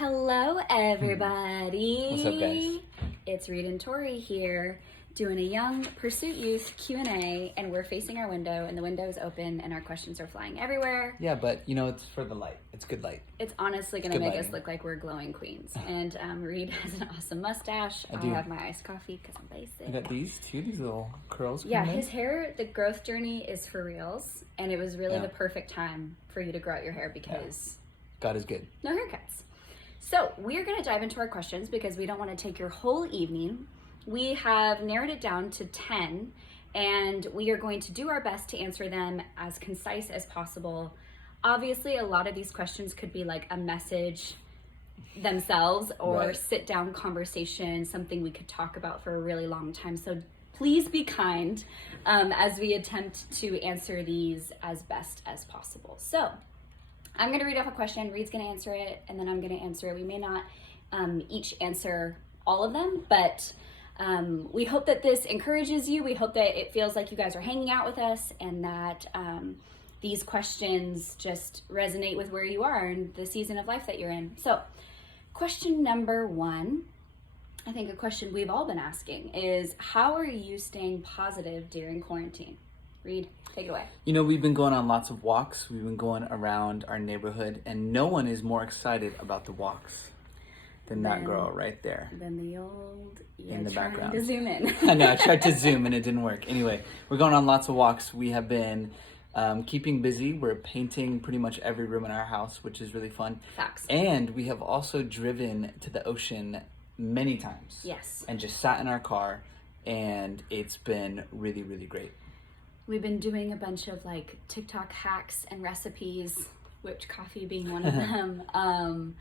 Hello, everybody. What's up, guys? It's Reed and Tori here doing a Young Pursuit Youth Q&A, and we're facing our window, and the window is open, and our questions are flying everywhere. Yeah, but you know, it's for the light. It's good light. It's honestly going to make us look like we're glowing queens. And Reed has an awesome mustache. I have my iced coffee because I'm basic. I got these too, these little curls. Yeah, his hair, the growth journey is for reals, and it was really the perfect time for you to grow out your hair because God is good. No haircuts. So we're going to dive into our questions because we don't want to take your whole evening. We have narrowed it down to 10, and we are going to do our best to answer them as concise as possible. Obviously, a lot of these questions could be like a message themselves or sit down conversation, something we could talk about for a really long time. So please be kind as we attempt to answer these as best as possible. So I'm going to read off a question, Reed's going to answer it, and then I'm going to answer it. We may not each answer all of them, but we hope that this encourages you. We hope that it feels like you guys are hanging out with us and that these questions just resonate with where you are and the season of life that you're in. So question number 1, I think a question we've all been asking is, how are you staying positive during quarantine? Reed, take it away. You know, we've been going on lots of walks. We've been going around our neighborhood, and no one is more excited about the walks than that girl right there. Than the old, in the background. To zoom in. I know, I tried to zoom and it didn't work. Anyway, we're going on lots of walks. We have been keeping busy. We're painting pretty much every room in our house, which is really fun. Facts. And we have also driven to the ocean many times. Yes. And just sat in our car, and it's been really, really great. We've been doing a bunch of like TikTok hacks and recipes, whipped coffee being one of them.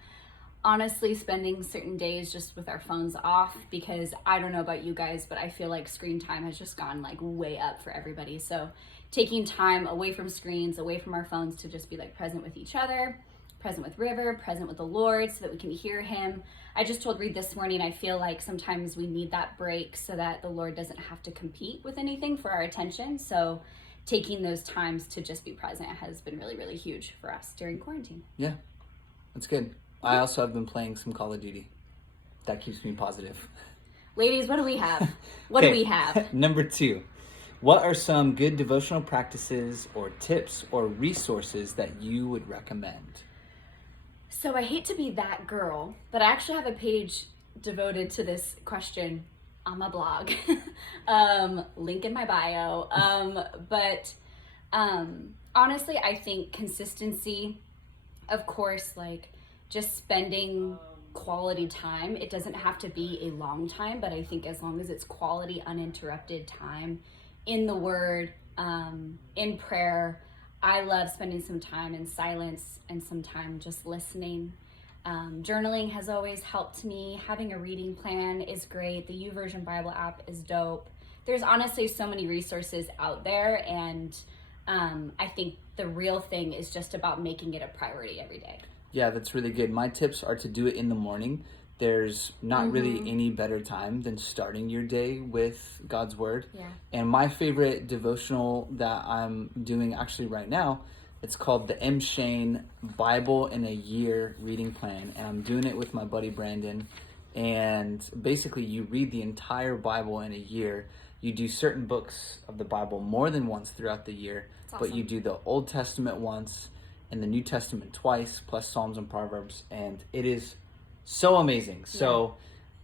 Honestly, spending certain days just with our phones off, because I don't know about you guys, but I feel like screen time has just gone like way up for everybody. So taking time away from screens, away from our phones to just be like present with each other, present with River, present with the Lord so that we can hear him. I just told Reed this morning, I feel like sometimes we need that break so that the Lord doesn't have to compete with anything for our attention. So taking those times to just be present has been really, really huge for us during quarantine. Yeah, that's good. I also have been playing some Call of Duty. That keeps me positive. Ladies, what do we have? What do we have? Number 2. What are some good devotional practices or tips or resources that you would recommend? So I hate to be that girl, but I actually have a page devoted to this question on my blog. Link in my bio. But honestly, I think consistency, of course, like just spending quality time. It doesn't have to be a long time, but I think as long as it's quality, uninterrupted time in the Word, in prayer. I love spending some time in silence and some time just listening. Journaling has always helped me. Having a reading plan is great. The YouVersion Bible app is dope. There's honestly so many resources out there, and I think the real thing is just about making it a priority every day. Yeah, that's really good. My tips are to do it in the morning. There's not really any better time than starting your day with God's Word. Yeah. And my favorite devotional that I'm doing actually right now, it's called the M. Shane Bible in a Year Reading Plan. And I'm doing it with my buddy Brandon. And basically you read the entire Bible in a year. You do certain books of the Bible more than once throughout the year. That's awesome. But you do the Old Testament once and the New Testament twice, plus Psalms and Proverbs. And it is so amazing. So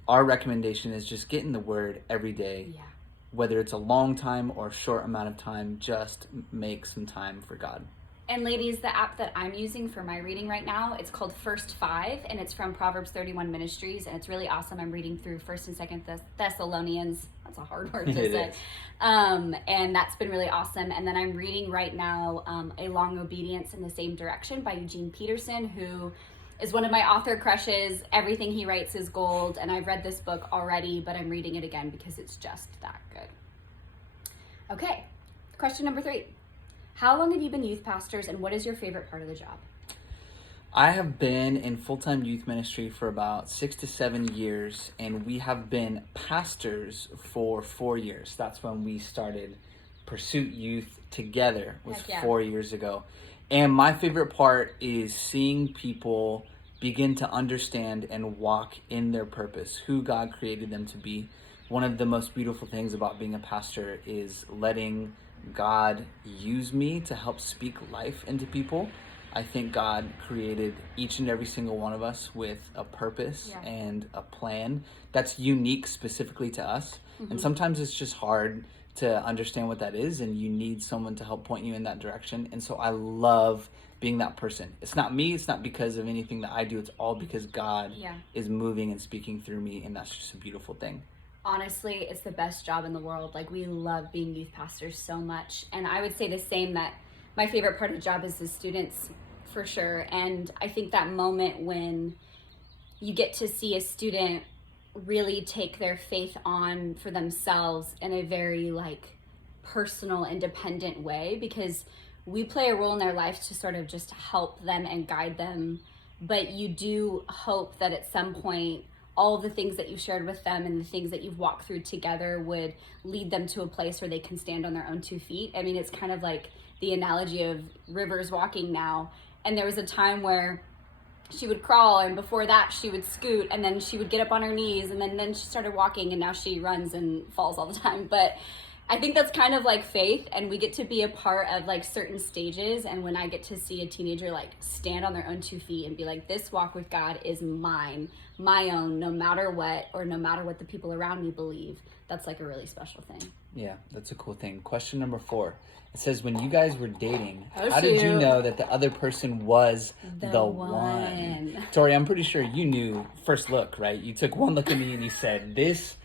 our recommendation is just get in the Word every day. Yeah. Whether it's a long time or a short amount of time, just make some time for God. And ladies, the app that I'm using for my reading right now, it's called First 5, and it's from Proverbs 31 Ministries, and it's really awesome. I'm reading through 1st and 2nd Thessalonians. That's a hard word to say. And that's been really awesome. And then I'm reading right now A Long Obedience in the Same Direction by Eugene Peterson, who is one of my author crushes. Everything he writes is gold, and I've read this book already, but I'm reading it again because it's just that good. Okay, question number 3. How long have you been youth pastors, and what is your favorite part of the job? I have been in full-time youth ministry for about 6 to 7 years, and we have been pastors for 4 years. That's when we started Pursuit Youth together, was 4 years ago. And my favorite part is seeing people begin to understand and walk in their purpose, who God created them to be. One of the most beautiful things about being a pastor is letting God use me to help speak life into people. I think God created each and every single one of us with a purpose and a plan that's unique specifically to us. And sometimes it's just hard to understand what that is, and you need someone to help point you in that direction. And so I love being that person. It's not me, it's not because of anything that I do, it's all because God is moving and speaking through me, and that's just a beautiful thing. Honestly, it's the best job in the world. Like, we love being youth pastors so much. And I would say the same, that my favorite part of the job is the students, for sure. And I think that moment when you get to see a student really take their faith on for themselves in a very like personal, independent way, because we play a role in their life to sort of just help them and guide them. But you do hope that at some point, all of the things that you've shared with them and the things that you've walked through together would lead them to a place where they can stand on their own 2 feet. I mean, it's kind of like the analogy of Rivers walking now. And there was a time where she would crawl, and before that she would scoot, and then she would get up on her knees, and then she started walking, and now she runs and falls all the time. But I think that's kind of like faith, and we get to be a part of like certain stages. And when I get to see a teenager like stand on their own 2 feet and be like, this walk with God is mine, my own, no matter what, or no matter what the people around me believe, that's like a really special thing. Yeah, that's a cool thing. Question number 4. It says, when you guys were dating, Oh, how did you shoot. know that the other person was the one? Tori, I'm pretty sure you knew first look, right? You took one look at me and you said, this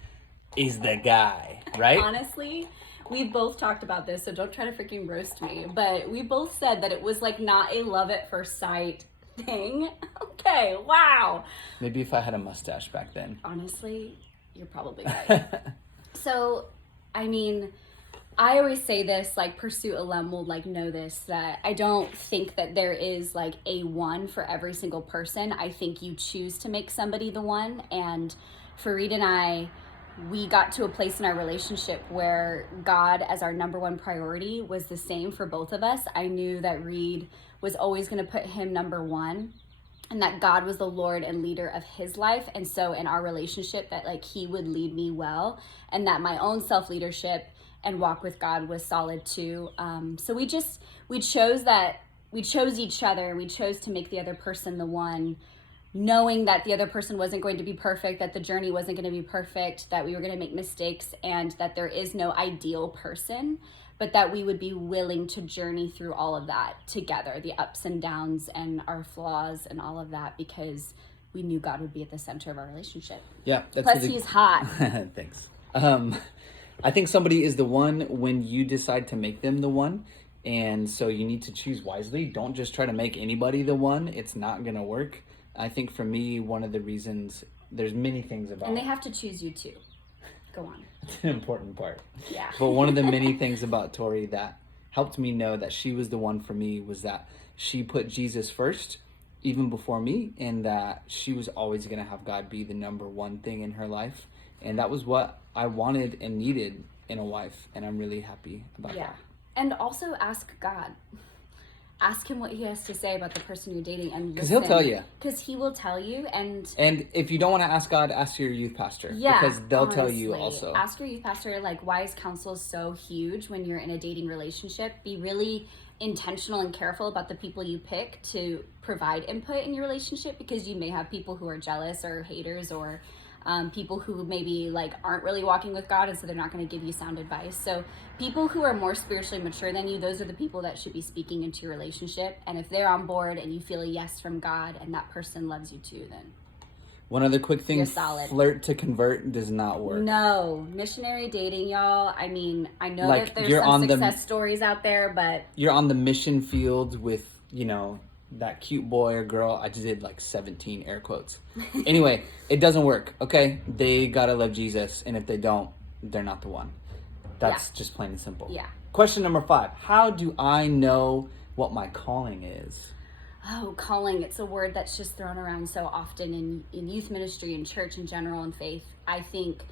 is the guy, right? Honestly, we both talked about this, so don't try to freaking roast me. But we both said that it was like not a love at first sight thing. Okay, wow. Maybe if I had a mustache back then. Honestly, you're probably right. So, I mean, I always say this, like Pursuit alum will like know this, that I don't think that there is like a one for every single person. I think you choose to make somebody the one. And Fareed and I, we got to a place in our relationship where God as our number one priority was the same for both of us. I knew that Reed was always going to put him number one, and that God was the Lord and leader of his life. And so in our relationship, that like he would lead me well, and that my own self-leadership and walk with God was solid too. So we chose each other, and we chose to make the other person the one, knowing that the other person wasn't going to be perfect, that the journey wasn't going to be perfect, that we were going to make mistakes, and that there is no ideal person, but that we would be willing to journey through all of that together, the ups and downs and our flaws and all of that, because we knew God would be at the center of our relationship. Yeah. Plus, he's hot. Thanks. I think somebody is the one when you decide to make them the one. And so you need to choose wisely. Don't just try to make anybody the one. It's not going to work. I think for me, one of the reasons, there's many things about... And they have to choose you too. Go on. It's an important part. Yeah. But one of the many things about Tori that helped me know that she was the one for me was that she put Jesus first, even before me, and that she was always going to have God be the number one thing in her life. And that was what I wanted and needed in a wife. And I'm really happy about that. And also ask God. Ask him what he has to say about the person you're dating, and because he'll tell you. Because he will tell you. And if you don't want to ask God, ask your youth pastor. Yeah, because they'll honestly, tell you also. Ask your youth pastor. Like, wise counsel is so huge when you're in a dating relationship. Be really intentional and careful about the people you pick to provide input in your relationship, because you may have people who are jealous or haters, or people who maybe like aren't really walking with God, and so they're not going to give you sound advice. So people who are more spiritually mature than you, those are the people that should be speaking into your relationship. And if they're on board and you feel a yes from God and that person loves you too, then one other quick thing, you're solid. Flirt to convert does not work. No, missionary dating, y'all. I mean, I know Like, that there's you're some on success stories out there, but you're on the mission field with, that cute boy or girl. I just did like 17 air quotes. Anyway, it doesn't work, okay? They gotta love Jesus, and if they don't, they're not the one. That's just plain and simple. Yeah. Question number 5. How do I know what my calling is? Oh, calling. It's a word that's just thrown around so often in youth ministry and church in general and faith. I think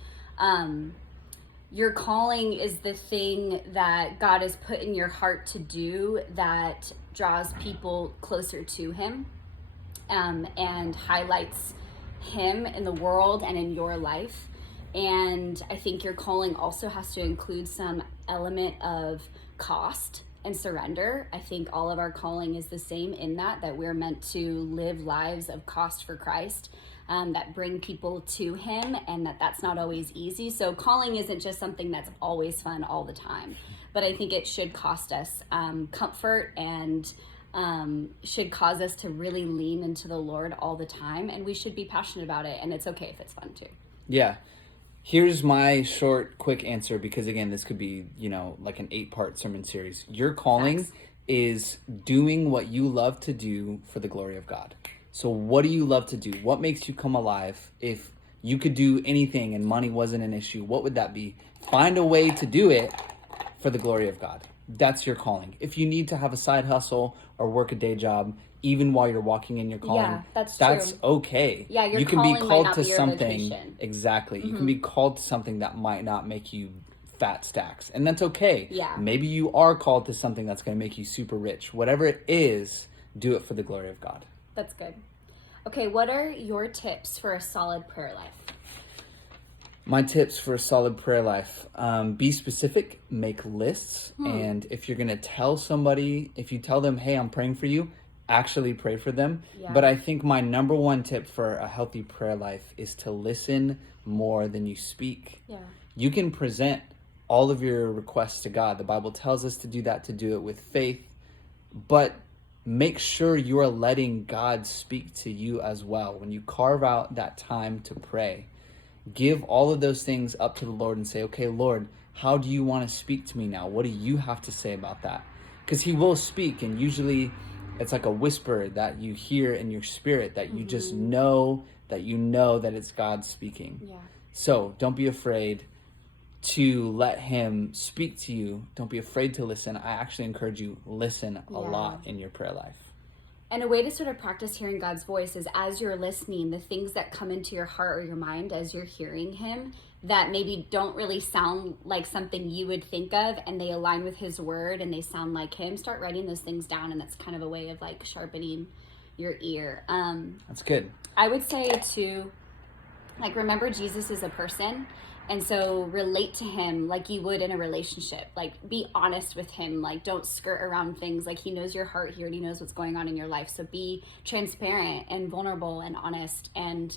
your calling is the thing that God has put in your heart to do that draws people closer to him. and highlights him in the world and in your life. And I think your calling also has to include some element of cost and surrender. I think all of our calling is the same in that we're meant to live lives of cost for Christ, that bring people to him, and that's not always easy. So calling isn't just something that's always fun all the time, but I think it should cost us comfort, and should cause us to really lean into the Lord all the time, and we should be passionate about it, and it's okay if it's fun too. Yeah. Here's my short, quick answer, because again, this could be, like an 8-part sermon series. Your calling Facts. is doing what you love to do for the glory of God. So what do you love to do? What makes you come alive? If you could do anything and money wasn't an issue, what would that be? Find a way to do it for the glory of God. That's your calling. If you need to have a side hustle or work a day job, even while you're walking in your calling, Yeah, that's true. okay. Yeah, your you can be calling might called not to be your something. vocation. Exactly. You can be called to something that might not make you fat stacks, and that's okay. Yeah. Maybe you are called to something that's going to make you super rich. Whatever it is, do it for the glory of God. That's good. Okay, what are your tips for a solid prayer life? My tips for a solid prayer life: be specific, make lists, and if you're going to tell somebody, if you tell them, hey, I'm praying for you, actually pray for them. Yeah. But I think my number one tip for a healthy prayer life is to listen more than you speak. Yeah. You can present all of your requests to God. The Bible tells us to do that, to do it with faith, but make sure you are letting God speak to you as well. When you carve out that time to pray, give all of those things up to the Lord and say, okay, Lord, how do you want to speak to me now? What do you have to say about that? Because he will speak, and usually it's like a whisper that you hear in your spirit that you just know that it's God speaking. Yeah. So don't be afraid to let him speak to you. Don't be afraid to listen. I actually encourage you, listen a lot in your prayer life. And a way to sort of practice hearing God's voice is, as you're listening, the things that come into your heart or your mind as you're hearing him that maybe don't really sound like something you would think of, and they align with his word and they sound like him, start writing those things down. And that's kind of a way of like sharpening your ear. That's good. I would say to remember Jesus is a person. And so relate to him like you would in a relationship. Like, be honest with him. Like, don't skirt around things. Like, he knows your heart. He already knows what's going on in your life. So be transparent and vulnerable and honest, and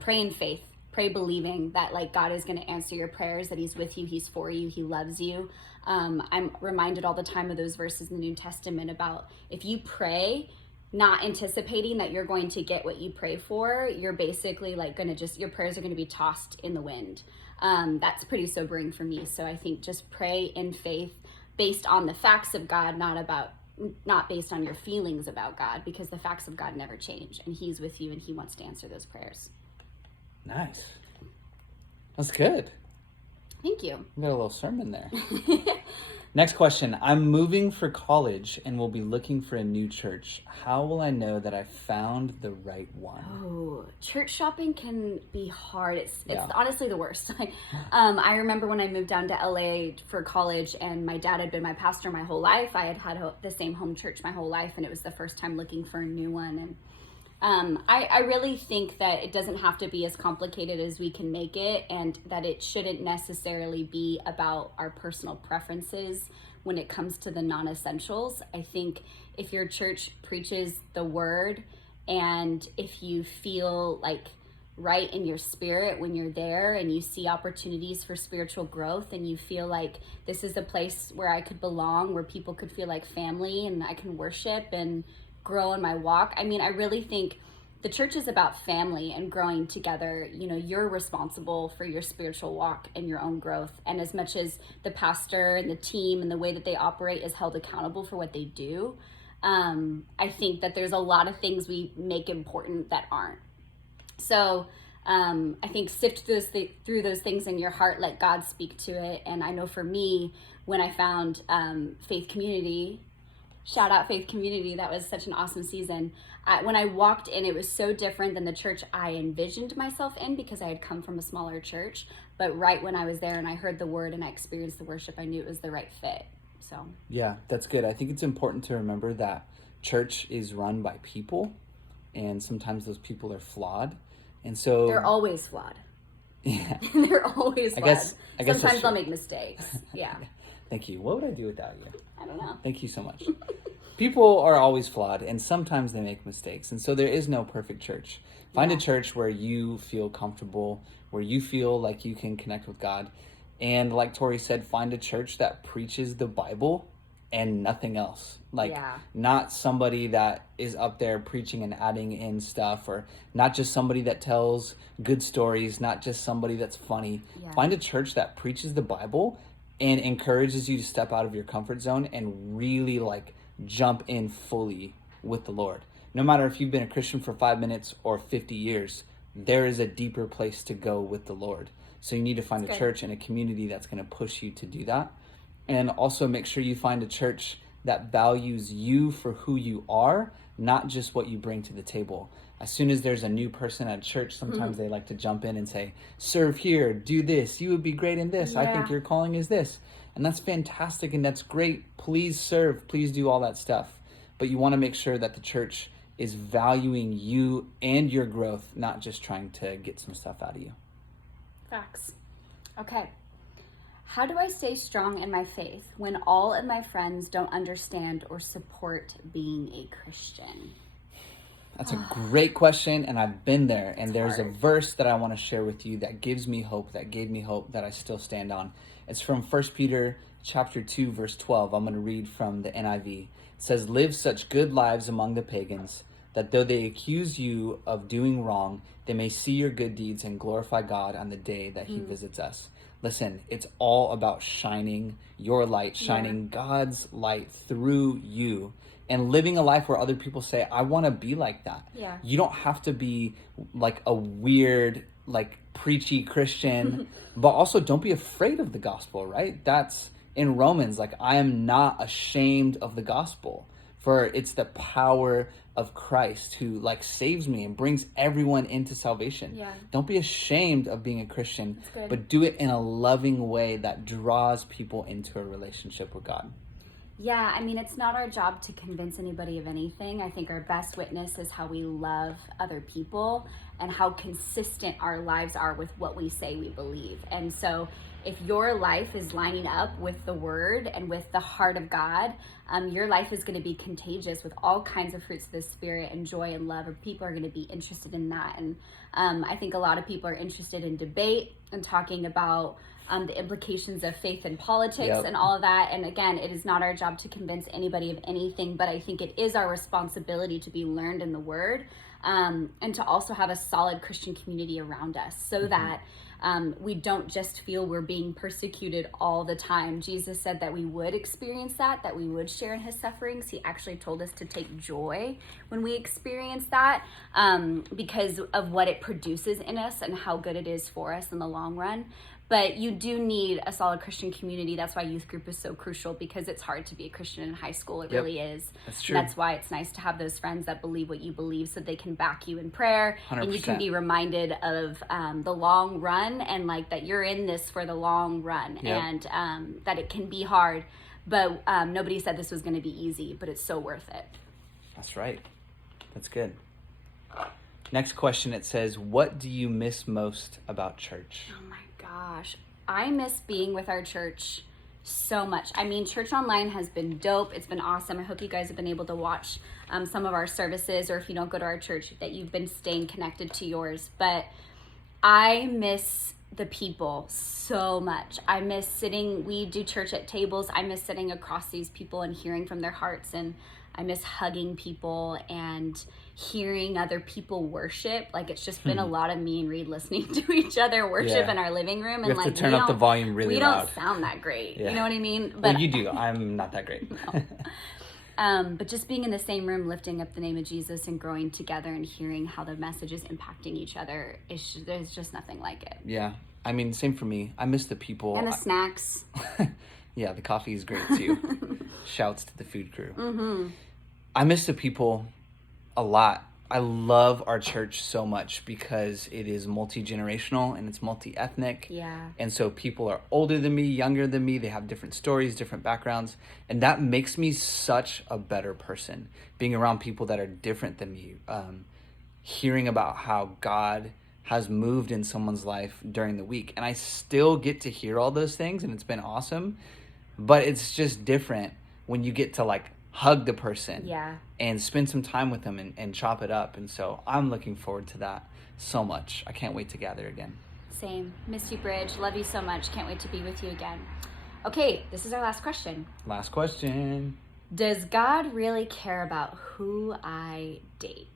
pray in faith. Pray believing that like God is going to answer your prayers, that he's with you, he's for you, he loves you. I'm reminded all the time of those verses in the New Testament about if you pray not anticipating that you're going to get what you pray for, you're basically like going to just, your prayers are going to be tossed in the wind. That's pretty sobering for me. So I think just pray in faith based on the facts of God, not based on your feelings about God, because the facts of God never change, and he's with you and he wants to answer those prayers. Nice. That's good. Thank you. You got a little sermon there. Next question. I'm moving for college and will be looking for a new church. How will I know that I found the right one? Oh, church shopping can be hard. It's Yeah. honestly the worst. I remember when I moved down to LA for college, and my dad had been my pastor my whole life. I had the same home church my whole life, and it was the first time looking for a new one. And I really think that it doesn't have to be as complicated as we can make it, and that it shouldn't necessarily be about our personal preferences when it comes to the non-essentials. I think if your church preaches the word, and if you feel like right in your spirit when you're there, and you see opportunities for spiritual growth, and you feel like this is a place where I could belong, where people could feel like family, and I can worship and grow in my walk. I mean, I really think the church is about family and growing together. You know, you're responsible for your spiritual walk and your own growth. And as much as the pastor and the team and the way that they operate is held accountable for what they do, I think that there's a lot of things we make important that aren't. So I think sift through those things in your heart, let God speak to it. And I know for me, when I found Faith Community, shout out Faith Community, that was such an awesome season. When I walked in, it was so different than the church I envisioned myself in, because I had come from a smaller church. But right when I was there and I heard the word and I experienced the worship, I knew it was the right fit. So yeah, that's good. I think it's important to remember that church is run by people, and sometimes those people are flawed. And so They're always flawed. yeah, They're always flawed. I guess that's Sometimes true. they'll make mistakes. Yeah. Thank you. What would I do without you? I don't know. Thank you so much. People are always flawed, and sometimes they make mistakes. And so there is no perfect church. Find a church where you feel comfortable, where you feel like you can connect with God. And like Tori said, find a church that preaches the Bible and nothing else. Like, not somebody that is up there preaching and adding in stuff, or not just somebody that tells good stories, not just somebody that's funny. Find a church that preaches the Bible and encourages you to step out of your comfort zone and really like jump in fully with the Lord. No matter if you've been a Christian for 5 minutes or 50 years, there is a deeper place to go with the Lord. So you need to find a church and a community that's going to push you to do that. And also make sure you find a church that values you for who you are, not just what you bring to the table. As soon as there's a new person at church, sometimes they like to jump in and say, serve here, do this, you would be great in this. I think your calling is this. And that's fantastic and that's great. Please serve, please do all that stuff. But you want to make sure that the church is valuing you and your growth, not just trying to get some stuff out of you. Facts. Okay. How do I stay strong in my faith when all of my friends don't understand or support being a Christian? That's a great question, and I've been there. And there's a verse that I want to share with you that gives me hope, that gave me hope, that I still stand on. It's from 1 Peter chapter 2, verse 12. I'm going to read from the NIV. It says, live such good lives among the pagans, that though they accuse you of doing wrong, they may see your good deeds and glorify God on the day that he visits us. Listen, it's all about shining your light, shining God's light through you, and living a life where other people say, I want to be like that. Yeah. You don't have to be like a weird, like preachy Christian, but also don't be afraid of the gospel, right? That's in Romans, like, I am not ashamed of the gospel, for it's the power of Christ who like saves me and brings everyone into salvation. Yeah. Don't be ashamed of being a Christian, but do it in a loving way that draws people into a relationship with God. Yeah, I mean, it's not our job to convince anybody of anything. I think our best witness is how we love other people and how consistent our lives are with what we say we believe. And so if your life is lining up with the word and with the heart of God, your life is going to be contagious with all kinds of fruits of the Spirit and joy and love, and people are going to be interested in that. And I think a lot of people are interested in debate and talking about the implications of faith and politics and all of that. And again, it is not our job to convince anybody of anything, but I think it is our responsibility to be learned in the word, and to also have a solid Christian community around us so that we don't just feel we're being persecuted all the time. Jesus said that we would experience that we would share in his sufferings. He actually told us to take joy when we experience that, because of what it produces in us and how good it is for us in the long run. But you do need a solid Christian community. That's why youth group is so crucial, because it's hard to be a Christian in high school. It really is. That's true. And that's why it's nice to have those friends that believe what you believe, so they can back you in prayer. 100%. And you can be reminded of the long run, and like that you're in this for the long run, and that it can be hard. But nobody said this was going to be easy, but it's so worth it. That's right. That's good. Next question, it says, what do you miss most about church? Oh my gosh, I miss being with our church so much. I mean, church online has been dope. It's been awesome. I hope you guys have been able to watch some of our services, or if you don't go to our church, that you've been staying connected to yours. But I miss the people so much. I miss sitting, we do church at tables. I miss sitting across these people and hearing from their hearts, and I miss hugging people and hearing other people worship. Like, it's just been a lot of me and Reed listening to each other worship in our living room. You And have like, to turn up the volume really we loud. don't sound that great. Yeah. You know what I mean? But Well, you do. I'm not that great. but just being in the same room, lifting up the name of Jesus and growing together and hearing how the message is impacting each other, there's just nothing like it. Yeah. I mean, same for me. I miss the people. And the snacks. Yeah, the coffee is great too. Shouts to the food crew. I miss the people a lot. I love our church so much because it is multi-generational and it's multi-ethnic. Yeah. And so people are older than me, younger than me. They have different stories, different backgrounds. And that makes me such a better person, being around people that are different than me. hearing about how God has moved in someone's life during the week. And I still get to hear all those things, and it's been awesome. But it's just different when you get to like hug the person and spend some time with them and chop it up. And so I'm looking forward to that so much. I can't wait to gather again. Same. Missed you, Bridge. Love you so much. Can't wait to be with you again. Okay, this is our last question. Last question. Does God really care about who I date?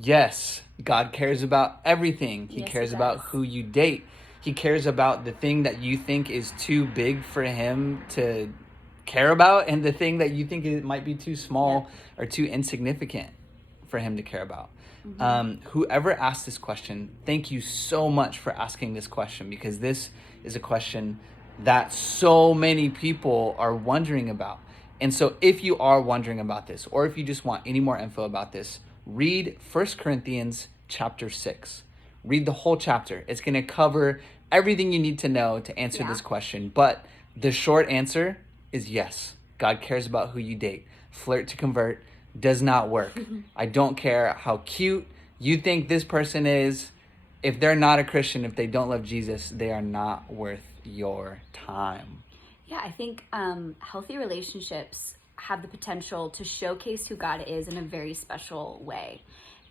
Yes, God cares about everything. He Yes, cares he about does. who you date. He cares about the thing that you think is too big for him to care about, and the thing that you think it might be too small or too insignificant for him to care about. Whoever asked this question, thank you so much for asking this question, because this is a question that so many people are wondering about. And so if you are wondering about this, or if you just want any more info about this, read 1 Corinthians chapter 6. Read the whole chapter. It's going to cover everything you need to know to answer this question. But the short answer is yes. God cares about who you date. Flirt to convert does not work. I don't care how cute you think this person is. If they're not a Christian, if they don't love Jesus, they are not worth your time. Yeah, I think healthy relationships have the potential to showcase who God is in a very special way.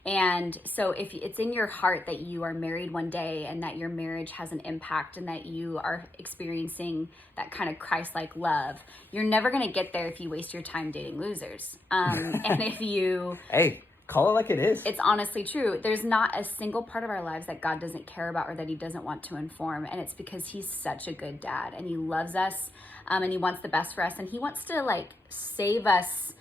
And so if it's in your heart that you are married one day and that your marriage has an impact and that you are experiencing that kind of Christ-like love, you're never going to get there if you waste your time dating losers. And if you... Hey, call it like it is. It's honestly true. There's not a single part of our lives that God doesn't care about or that he doesn't want to inform. And it's because he's such a good dad and he loves us and he wants the best for us. And he wants to like save us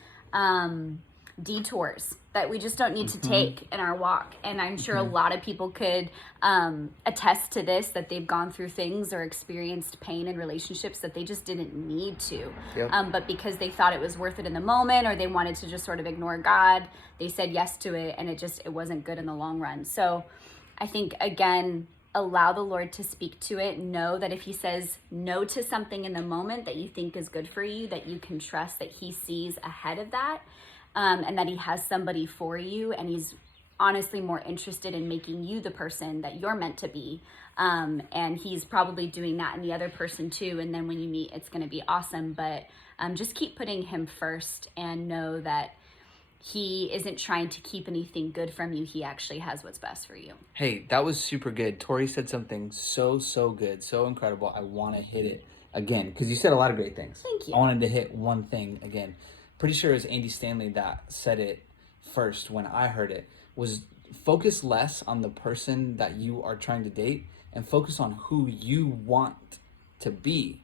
detours that we just don't need to take in our walk. And I'm sure a lot of people could attest to this, that they've gone through things or experienced pain in relationships that they just didn't need to. But because they thought it was worth it in the moment, or they wanted to just sort of ignore God, they said yes to it, and it wasn't good in the long run. So I think, again, allow the Lord to speak to it. Know that if he says no to something in the moment that you think is good for you, that you can trust that he sees ahead of that. And that he has somebody for you, and he's honestly more interested in making you the person that you're meant to be. And he's probably doing that in the other person too. And then when you meet, it's going to be awesome. But just keep putting him first and know that he isn't trying to keep anything good from you. He actually has what's best for you. Hey, that was super good. Tori said something so good, so incredible. I want to hit it again, because you said a lot of great things. Thank you. I wanted to hit one thing again. Pretty sure it was Andy Stanley that said it first when I heard it, was focus less on the person that you are trying to date and focus on who you want to be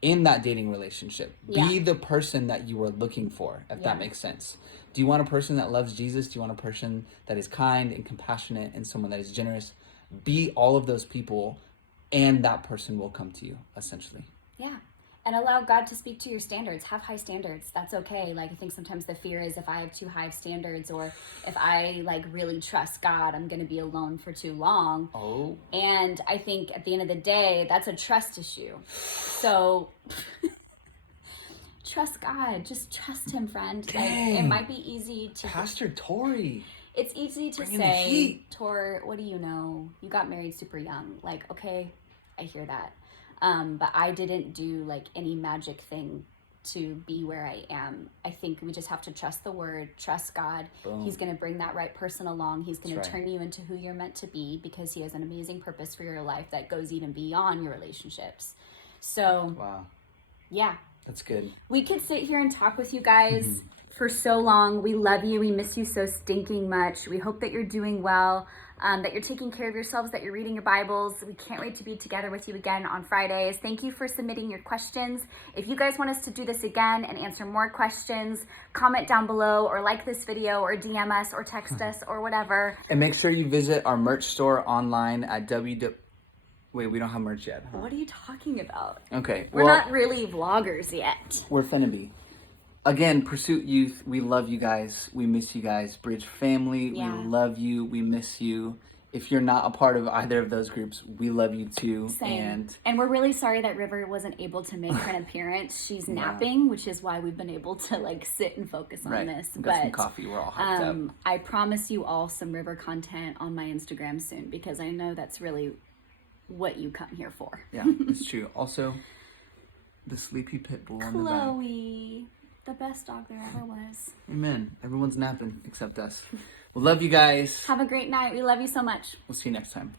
in that dating relationship. Be the person that you are looking for, if that makes sense. Do you want a person that loves Jesus? Do you want a person that is kind and compassionate and someone that is generous? Be all of those people, and that person will come to you, essentially. Yeah. And allow God to speak to your standards. Have high standards. That's okay. Like, I think sometimes the fear is if I have too high of standards, or if I like really trust God, I'm going to be alone for too long. Oh. And I think at the end of the day, that's a trust issue. So trust God. Just trust him, friend. Dang. Like, it might be easy to... Pastor Tori. It's easy to say, Tor, what do you know? You got married super young. Like, okay, I hear that. But I didn't do like any magic thing to be where I am. I think we just have to trust the word, trust God. Boom. He's going to bring that right person along. He's going to That's right. turn you into who you're meant to be, because he has an amazing purpose for your life that goes even beyond your relationships. So, wow. Yeah. That's good. We could sit here and talk with you guys for so long. We love you. We miss you so stinking much. We hope that you're doing well, that you're taking care of yourselves, that you're reading your Bibles. We can't wait to be together with you again on Fridays. Thank you for submitting your questions. If you guys want us to do this again and answer more questions, comment down below, or like this video, or DM us, or text us, or whatever. And make sure you visit our merch store online at Wait, we don't have merch yet, huh? What are you talking about? Okay. We're not really vloggers yet. We're finna be. Again, Pursuit Youth, we love you guys. We miss you guys. Bridge family, we love you. We miss you. if you're not a part of either of those groups, we love you too. Same. And we're really sorry that River wasn't able to make an appearance. She's napping, which is why we've been able to like sit and focus on this. We got some coffee. We're all hyped up. I promise you all some River content on my Instagram soon, because I know that's really what you come here for. Yeah, it's true. Also, the sleepy pit bull on the back. Chloe, the best dog there ever was. Amen. Everyone's napping except us. We love you guys. Have a great night. We love you so much. We'll see you next time.